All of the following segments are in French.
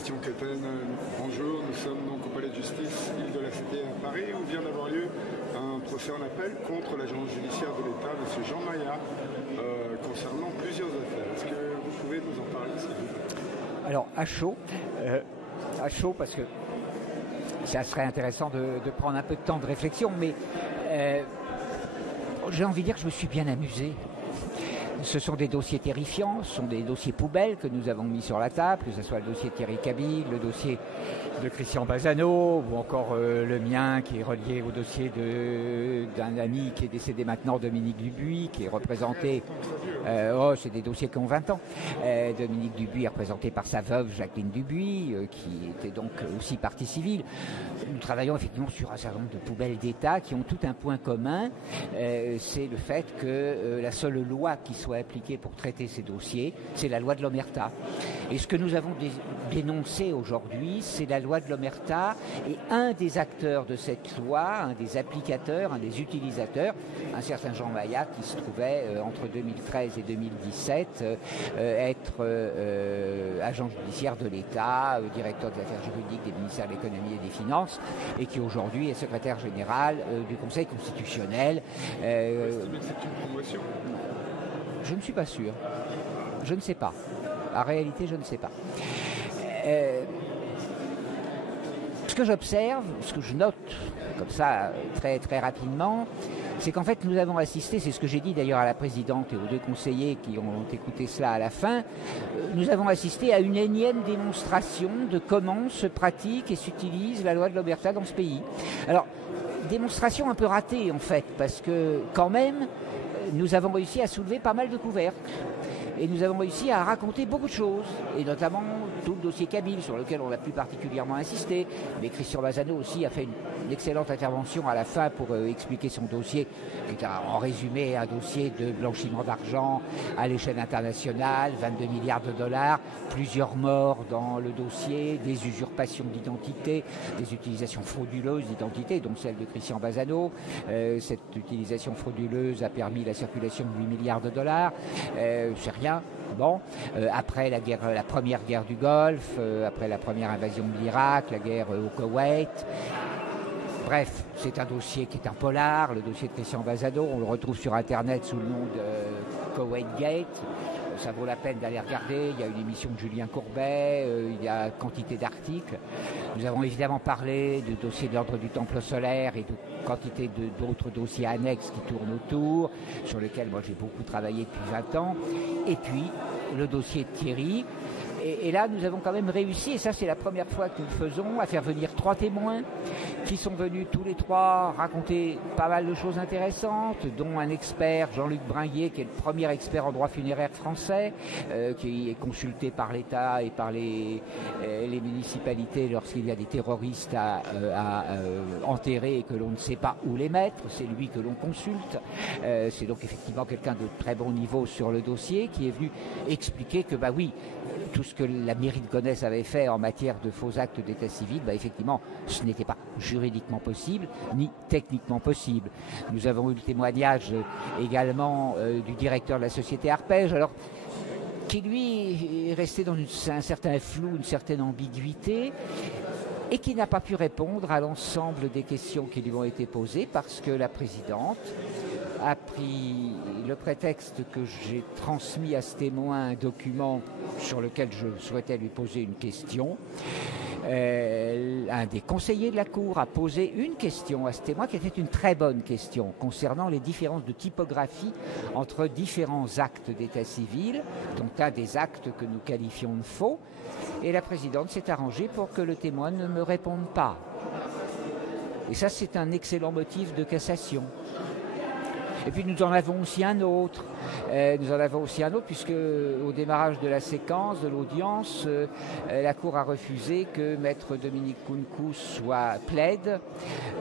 Christian Queten, bonjour. Nous sommes donc au Palais de Justice, île de la Cité à Paris, où vient d'avoir lieu un procès en appel contre l'agence judiciaire de l'État, M. Jean Maïa, concernant plusieurs affaires. Est-ce que vous pouvez nous en parler, s'il vous plaît? Alors, à chaud, parce que ça serait intéressant de prendre un peu de temps de réflexion, mais j'ai envie de dire que je me suis bien amusé. Ce sont des dossiers terrifiants, ce sont des dossiers poubelles que nous avons mis sur la table, que ce soit le dossier Thierry Cabil, le dossier de Christian Bazano, ou encore le mien qui est relié au dossier d'un ami qui est décédé maintenant, Dominique Dubuis, qui est représenté... c'est des dossiers qui ont 20 ans. Dominique Dubuis est représenté par sa veuve Jacqueline Dubuis, qui était donc aussi partie civile. Nous travaillons effectivement sur un certain nombre de poubelles d'État qui ont tout un point commun, c'est le fait que la seule loi qui soit appliquée pour traiter ces dossiers, c'est la loi de l'Omerta. Et ce que nous avons dénoncé aujourd'hui, c'est la loi de l'Omerta, et un des acteurs de cette loi, un des applicateurs, un des utilisateurs, un certain Jean Maïa qui se trouvait entre 2013 et 2017 être agent judiciaire de l'État, directeur des affaires juridiques des ministères de l'économie et des finances, et qui aujourd'hui est secrétaire général du Conseil constitutionnel. Vous estimez que c'est une promotion? Je ne suis pas sûr. Je ne sais pas. En réalité, je ne sais pas. Ce que j'observe, ce que je note, comme ça, très, très rapidement, c'est qu'en fait, nous avons assisté, c'est ce que j'ai dit d'ailleurs à la présidente et aux deux conseillers qui ont écouté cela à la fin, nous avons assisté à une énième démonstration de comment se pratique et s'utilise la loi de l'Omerta dans ce pays. Alors, démonstration un peu ratée en fait, parce que quand même, nous avons réussi à soulever pas mal de couvercles. Et nous avons réussi à raconter beaucoup de choses, et notamment tout le dossier Cabil, sur lequel on a plus particulièrement insisté. Mais Christian Bazano aussi a fait une excellente intervention à la fin pour expliquer son dossier, qui est en résumé un dossier de blanchiment d'argent à l'échelle internationale, 22 milliards de dollars, plusieurs morts dans le dossier, des usurpations d'identité, des utilisations frauduleuses d'identité, dont celle de Christian Bazano. Cette utilisation frauduleuse a permis la circulation de 8 milliards de dollars. C'est rien. Bon, après la première guerre du Golfe, après la première invasion de l'Irak, la guerre au Koweït. Bref, c'est un dossier qui est un polar, le dossier de Christian Bazano. On le retrouve sur Internet sous le nom de Koweït Gate. Ça vaut la peine d'aller regarder. Il y a une émission de Julien Courbet, il y a quantité d'articles. Nous avons évidemment parlé du dossier de l'ordre du Temple solaire et de quantité d'autres dossiers annexes qui tournent autour, sur lesquels moi j'ai beaucoup travaillé depuis 20 ans. Et puis, le dossier de Thierry. Et là, nous avons quand même réussi, et ça c'est la première fois que nous le faisons, à faire venir 3 témoins qui sont venus tous les 3 raconter pas mal de choses intéressantes, dont un expert, Jean-Luc Bringuier, qui est le premier expert en droit funéraire français, qui est consulté par l'État et par les municipalités lorsqu'il y a des terroristes à enterrer et que l'on ne sait pas où les mettre. C'est lui que l'on consulte. C'est donc effectivement quelqu'un de très bon niveau sur le dossier qui est venu expliquer que, bah oui, tout ce que la mairie de Gonesse avait fait en matière de faux actes d'état civil, bah effectivement, ce n'était pas juridiquement possible, ni techniquement possible. Nous avons eu le témoignage également du directeur de la société Arpège, alors qui lui est resté dans un certain flou, une certaine ambiguïté, et qui n'a pas pu répondre à l'ensemble des questions qui lui ont été posées parce que la présidente a pris le prétexte que j'ai transmis à ce témoin un document sur lequel je souhaitais lui poser une question. Un des conseillers de la Cour a posé une question à ce témoin qui était une très bonne question concernant les différences de typographie entre différents actes d'état civil, dont un des actes que nous qualifions de faux. Et la présidente s'est arrangée pour que le témoin ne me réponde pas. Et ça, c'est un excellent motif de cassation. Et puis nous en avons aussi un autre. Puisque au démarrage de la séquence, de l'audience, la Cour a refusé que Maître Dominique Kounkou soit plaide,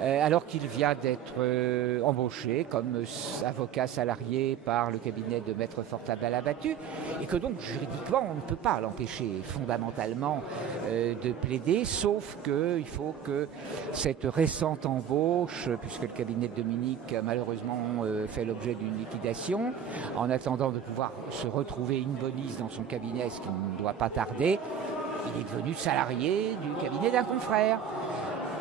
alors qu'il vient d'être embauché comme avocat salarié par le cabinet de Maître Fortabal-Abattu, et que donc juridiquement on ne peut pas l'empêcher fondamentalement de plaider, sauf qu'il faut que cette récente embauche, puisque le cabinet de Dominique malheureusement fait l'objet d'une liquidation, en attendant de pouvoir se retrouver in bonis dans son cabinet, ce qui ne doit pas tarder, il est devenu salarié du cabinet d'un confrère.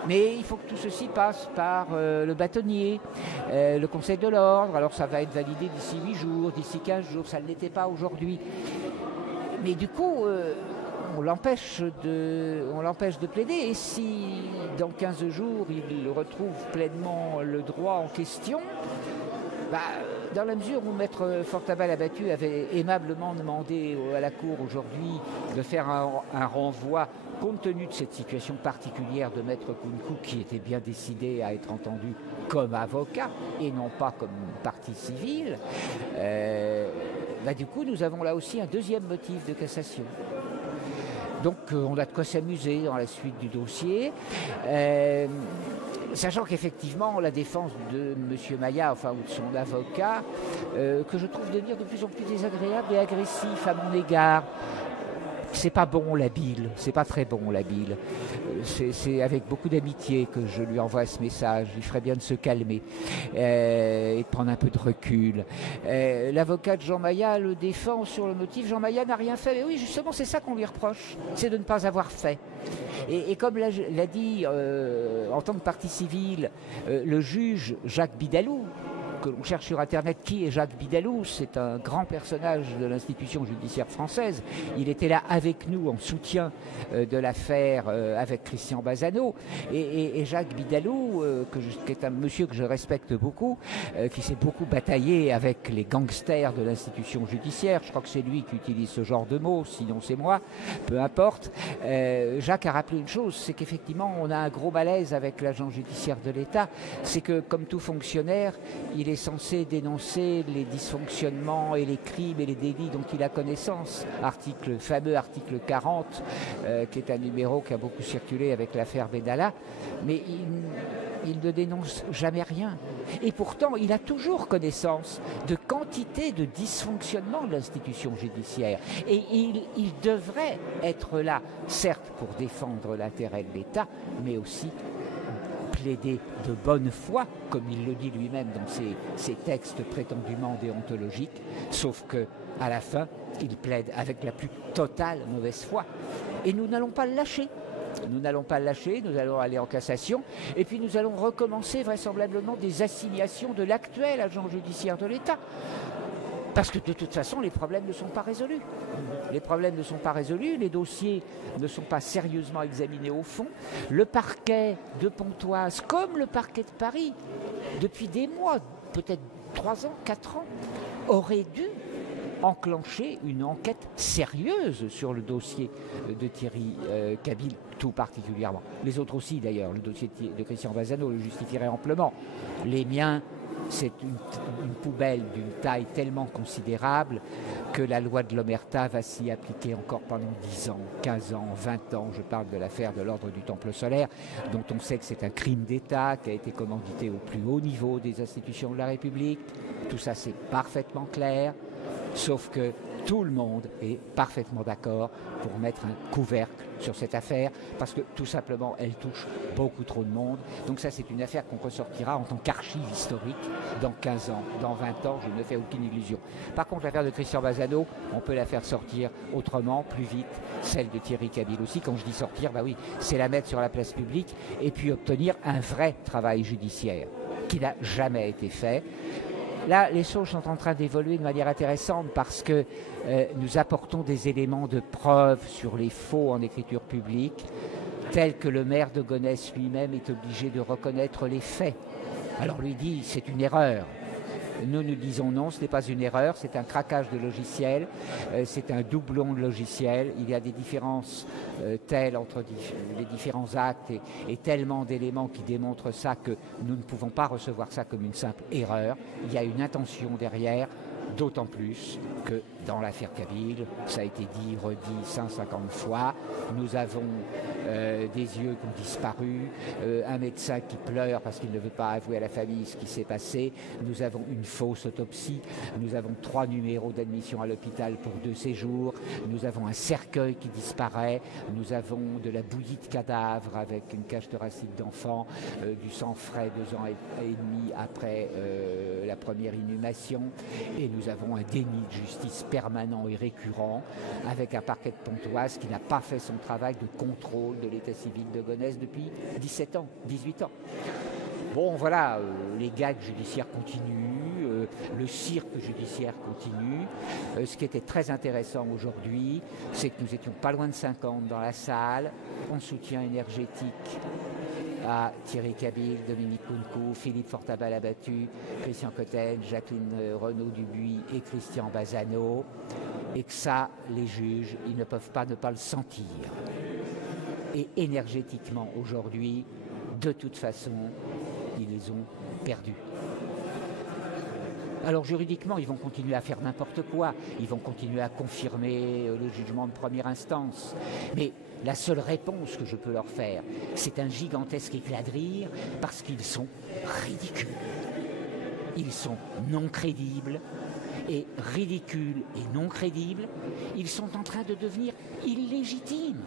Mais il faut que tout ceci passe par le bâtonnier, le Conseil de l'ordre. Alors ça va être validé d'ici 8 jours, d'ici 15 jours, ça ne l'était pas aujourd'hui. Mais du coup, on l'empêche de plaider. Et si dans 15 jours, il retrouve pleinement le droit en question, dans la mesure où Maître Fortabat Abattu avait aimablement demandé à la Cour aujourd'hui de faire un renvoi compte tenu de cette situation particulière de Maître Kounkou qui était bien décidé à être entendu comme avocat et non pas comme partie civile, du coup nous avons là aussi un deuxième motif de cassation. Donc on a de quoi s'amuser dans la suite du dossier. Sachant qu'effectivement, la défense de M. Maillat, ou de son avocat, que je trouve devenir de plus en plus désagréable et agressif à mon égard. C'est pas bon la bile, c'est pas très bon la bile. C'est avec beaucoup d'amitié que je lui envoie ce message. Il ferait bien de se calmer et de prendre un peu de recul. L'avocat de Jean Maillat le défend sur le motif Jean Maillat n'a rien fait. Mais oui, justement, c'est ça qu'on lui reproche, c'est de ne pas avoir fait. Et comme l'a dit en tant que partie civile le juge Jacques Bidalou, que l'on cherche sur Internet, qui est Jacques Bidalou, c'est un grand personnage de l'institution judiciaire française. Il était là avec nous en soutien de l'affaire avec Christian Bazano. Et Jacques Bidalou, qui est un monsieur que je respecte beaucoup, qui s'est beaucoup bataillé avec les gangsters de l'institution judiciaire. Je crois que c'est lui qui utilise ce genre de mots, sinon c'est moi, peu importe. Jacques a rappelé une chose, c'est qu'effectivement on a un gros malaise avec l'agent judiciaire de l'État, c'est que comme tout fonctionnaire, il est censé dénoncer les dysfonctionnements et les crimes et les délits dont il a connaissance. Fameux article 40, qui est un numéro qui a beaucoup circulé avec l'affaire Benalla, mais il ne dénonce jamais rien. Et pourtant, il a toujours connaissance de quantité de dysfonctionnements de l'institution judiciaire. Et il devrait être là, certes, pour défendre l'intérêt de l'État, mais aussi plaider de bonne foi, comme il le dit lui-même dans ses textes prétendument déontologiques, sauf que à la fin, il plaide avec la plus totale mauvaise foi. Et nous n'allons pas le lâcher. Nous n'allons pas le lâcher, nous allons aller en cassation, et puis nous allons recommencer vraisemblablement des assignations de l'actuel agent judiciaire de l'État. Parce que de toute façon, les problèmes ne sont pas résolus. Les problèmes ne sont pas résolus, les dossiers ne sont pas sérieusement examinés au fond. Le parquet de Pontoise, comme le parquet de Paris, depuis des mois, peut-être 3 ans, 4 ans, aurait dû enclencher une enquête sérieuse sur le dossier de Thierry Cabil, tout particulièrement. Les autres aussi, d'ailleurs. Le dossier de Christian Bazano le justifierait amplement. Les miens, c'est une poubelle d'une taille tellement considérable que la loi de l'Omerta va s'y appliquer encore pendant 10 ans, 15 ans, 20 ans. Je parle de l'affaire de l'ordre du Temple solaire, dont on sait que c'est un crime d'État qui a été commandité au plus haut niveau des institutions de la République. Tout ça, c'est parfaitement clair, sauf que tout le monde est parfaitement d'accord pour mettre un couvercle sur cette affaire, parce que tout simplement elle touche beaucoup trop de monde. Donc ça, c'est une affaire qu'on ressortira en tant qu'archive historique dans 15 ans, dans 20 ans, je ne me fais aucune illusion. Par contre, l'affaire de Christian Bazano, on peut la faire sortir autrement, plus vite. Celle de Thierry Cabil aussi, quand je dis sortir, oui, c'est la mettre sur la place publique et puis obtenir un vrai travail judiciaire qui n'a jamais été fait. Là, les choses sont en train d'évoluer de manière intéressante parce que nous apportons des éléments de preuve sur les faux en écriture publique, tels que le maire de Gonesse lui-même est obligé de reconnaître les faits. Alors lui dit, c'est une erreur. Nous disons non, ce n'est pas une erreur, c'est un craquage de logiciel, c'est un doublon de logiciel. Il y a des différences telles entre les différents actes et tellement d'éléments qui démontrent ça que nous ne pouvons pas recevoir ça comme une simple erreur. Il y a une intention derrière, d'autant plus que dans l'affaire Cabil, ça a été dit, redit 150 fois, nous avons des yeux qui ont disparu, un médecin qui pleure parce qu'il ne veut pas avouer à la famille ce qui s'est passé, nous avons une fausse autopsie. Nous avons 3 numéros d'admission à l'hôpital pour 2 séjours. Nous avons un cercueil qui disparaît. Nous avons de la bouillie de cadavres avec une cage thoracique d'enfant, du sang frais 2 ans et demi après la première inhumation. Et nous avons un déni de justice permanent et récurrent avec un parquet de Pontoise qui n'a pas fait son travail de contrôle de l'état civil de Gonesse depuis 17 ans, 18 ans. Bon, voilà, les gags judiciaires continuent, le cirque judiciaire continue. Ce qui était très intéressant aujourd'hui, c'est que nous étions pas loin de 50 dans la salle, en soutien énergétique à Thierry Cabil, Dominique Kuhnko, Philippe Fortabal-Abattu, Christian Cotten, Jacqueline Renaud-Dubuis et Christian Bazano. Et que ça, les juges, ils ne peuvent pas ne pas le sentir. Et énergétiquement, aujourd'hui, de toute façon, ils les ont perdus. Alors juridiquement, ils vont continuer à faire n'importe quoi. Ils vont continuer à confirmer le jugement de première instance. Mais la seule réponse que je peux leur faire, c'est un gigantesque éclat de rire parce qu'ils sont ridicules. Ils sont non crédibles. Et ridicules et non crédibles, ils sont en train de devenir illégitimes.